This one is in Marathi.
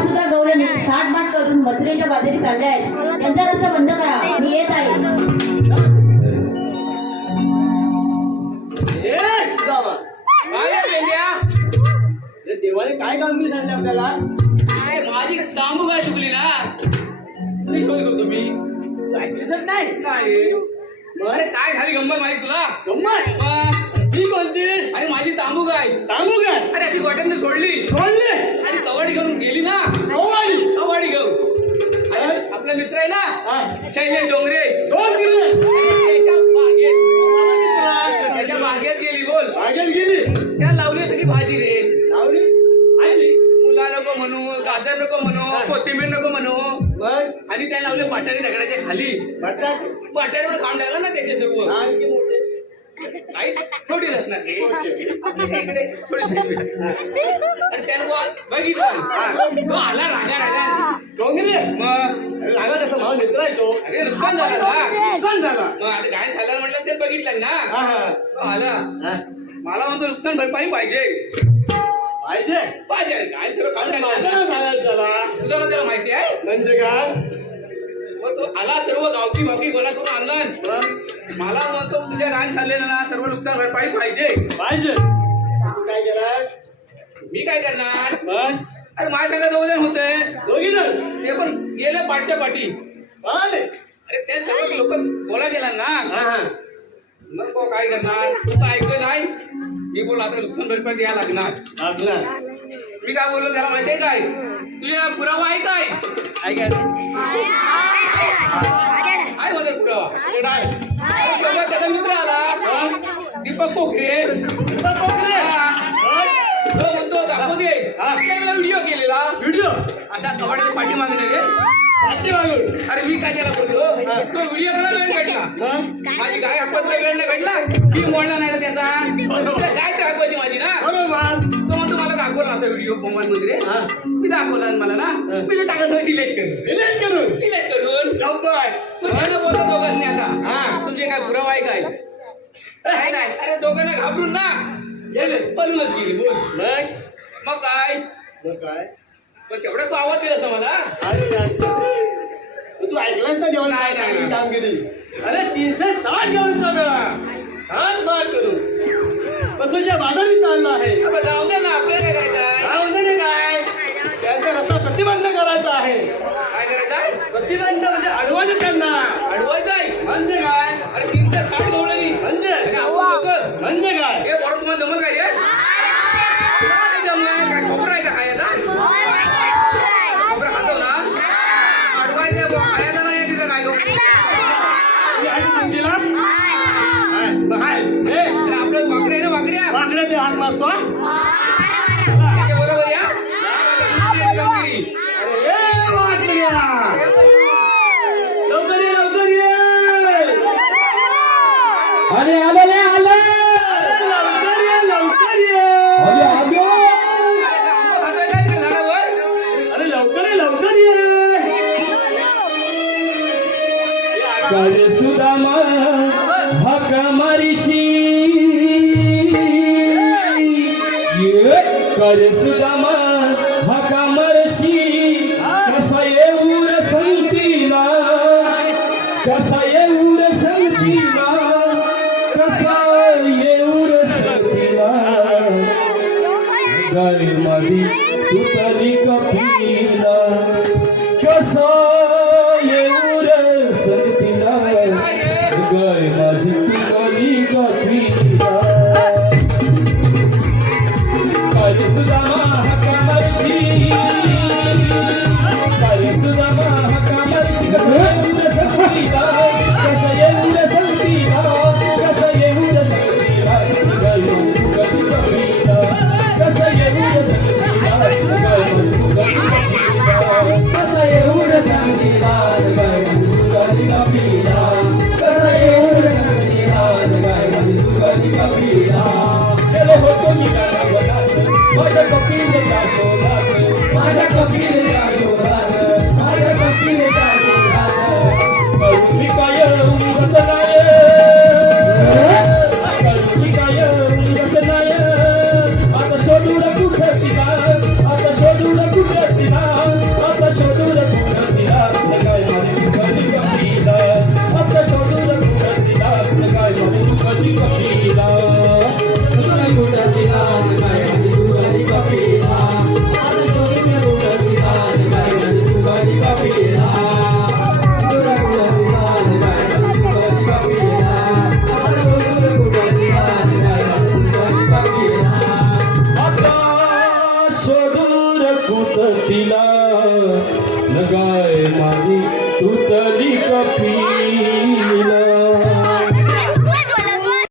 सुद्धा गौरवणी साठबाट करून मथुरेच्या बाजारी चालले आहेत. त्यांचा रस्ता बंद करा. मी येत आहे. देवाने काय कामगिरी सांगते आपल्याला? माझी तांबू काय चुकली ना, ती शोधत होतो मी. दिसत नाही. अरे काय झाली गंमत माझी तुला? गंमत ही कोणती? अरे माझी तांबू काय अरे अशी वाट्याने सोडली आणि कवाडी घेऊन गेली ना. कवाडी घेऊन अरे आपला मित्र आहे ना शैलेश डोंगरे, त्याच्या बागेत गेली. बोल बागेत गेली. त्या लावली सगळी भाजी रे. लावली मुला नको म्हणू, गाजर नको म्हणू, कोथिंबीर नको म्हणू, आणि त्या लावले पाटाळी दगडाच्या खाली. पाटाळीवर खांडायला ना त्याचे सर्व छोटीच असणार इकडे थोडी. आणि त्याला बघितलं तो आला रागा डोंगरे. मग रागा कसं माझा मित्र आहे तो. अरे नुकसान झालं ना. नुकसान झाला. मग आता गाय खाल्ल्यावर म्हटलं ते बघितलं ना. तो आला मला म्हणतो नुकसान भरपाई पाहिजे. काय सर्व खाऊन तुझा त्याला माहिती आहे म्हणजे काय? मग तो आला सर्व गावठी भावकी गोळा करून आणला. मला म्हणतो तुझ्या रान खाल्लेलं ना सर्व नुकसान भरपाई पाहिजे. काय केलास? मी काय करणार? अरे माझ्या संग 2 जण होते. 2 जण ते पण गेले पाठच्या पाठी. अरे ते सर्व लोक बोला गेला ना. मग तो काय करणार? तू काय ऐकत नाही. मी बोल आता नुकसान भरपाई द्यायला लागणार. मी काय बोललो त्याला माहितीये काय? तुझ्या पुरावा आहे काय? आहे माझा पुरावा. त्याचा मित्र आला दीपक कोकरे. तो म्हणतो दाखवू दे. व्हिडिओ केलेला. व्हिडिओ अशा कवाड्याच्या पाठी मागणे रे. अरे मी काय त्याला बोललो तो व्हिडिओ करायला वेळ भेटला. माझी गाय हकवायला वेळ नाही भेटला की मोडला नाही त्याचा. गाय तर हकवायची माझी ना. तो म्हणतो मला दाखवला असा व्हिडिओ मोबाईल मध्ये. मी दाखवला मला ना. मी टाकत डिलीट करून बोलतो दोघांनी आता तुमचे काय पुरावा आहे काय? नाही अरे दोघांना घाबरून ना गेले पळूनच गेली. बोल मग काय पण तेवढा तो आवाज दिला मला. तू ऐकलास ना जेव्हा? नाही कामगिरी. अरे 360 घेऊन हात मार करून पण तुझ्या बाजारी चालला आहे. जाऊ दे ना आपल्याला काय करायचं? जाऊ दे काय त्यांचा रस्ता प्रतिबंध करायचा आहे. काय करायचं आहे? प्रतिबंध म्हणजे अडवायचं त्यांना. अडवायचं आहे म्हणजे काय? अरे 360 गवळणी म्हणजे म्हणजे काय? हे बरोबर तुम्हाला जमत काय रे? जमलं काय खोबरं आहे का खायचा? खोबरं खातो ना. अडवायचं खायचा नाही तिथं काय लोक आपलं वाकड्या ना वाकड्या ते हात मारतो. बरोबर या लवकर ये. अरे आलं लवकर ये. अरे लवकर ये. कर सुदामा हक मारिशी कर सुदामा हक मारशी कसा येऊर संतीला कसा येऊर संतीला कसा येऊर संतीला गाडी मधी तुतली कपिला कसा येऊर संतीला गाय माझी तुतली कपिला कर सुदामा हक मारशी कर सुदामा हक मारशी कसा येऊर संतीला कसा येऊर संतीला गाय माझी तुतली कपिला कसा येऊर संतीला गाय माझी तुतली कपिला कसा येऊर संतीला गाय माझी तुतली कपिला कसा येऊर संतीला गाय माझी तुतली Kapila. Hello, hoto ni kana wala, hoto kopi. कपिलेच्या शोधात माझ्या कपिलेच्या शोधात माझ्या कपिलेच्या शोधात करुणी काय उमगत नाही करुणी काय उमगत नाही आता शोधून कुठं तिला आता शोधून कुठं तिला आता शोधून कुठं तिला काय माझी दुःखाची कपिला आता शोधून कुठं तिला काय माझी दुःखाची कपिला शोधून कुठं तिला काय माझी दुःखाची कपिला आता शोधून कुठं तिला काय माझी दुःखाची कपिला शोधून कुठं तिला काय माझी दुःखाची कपिला आता शोधून कुठं तिला काय माझी दुःखाची कपिला आता शोधून कुठं तिला नगाय माझी तुटली कपिला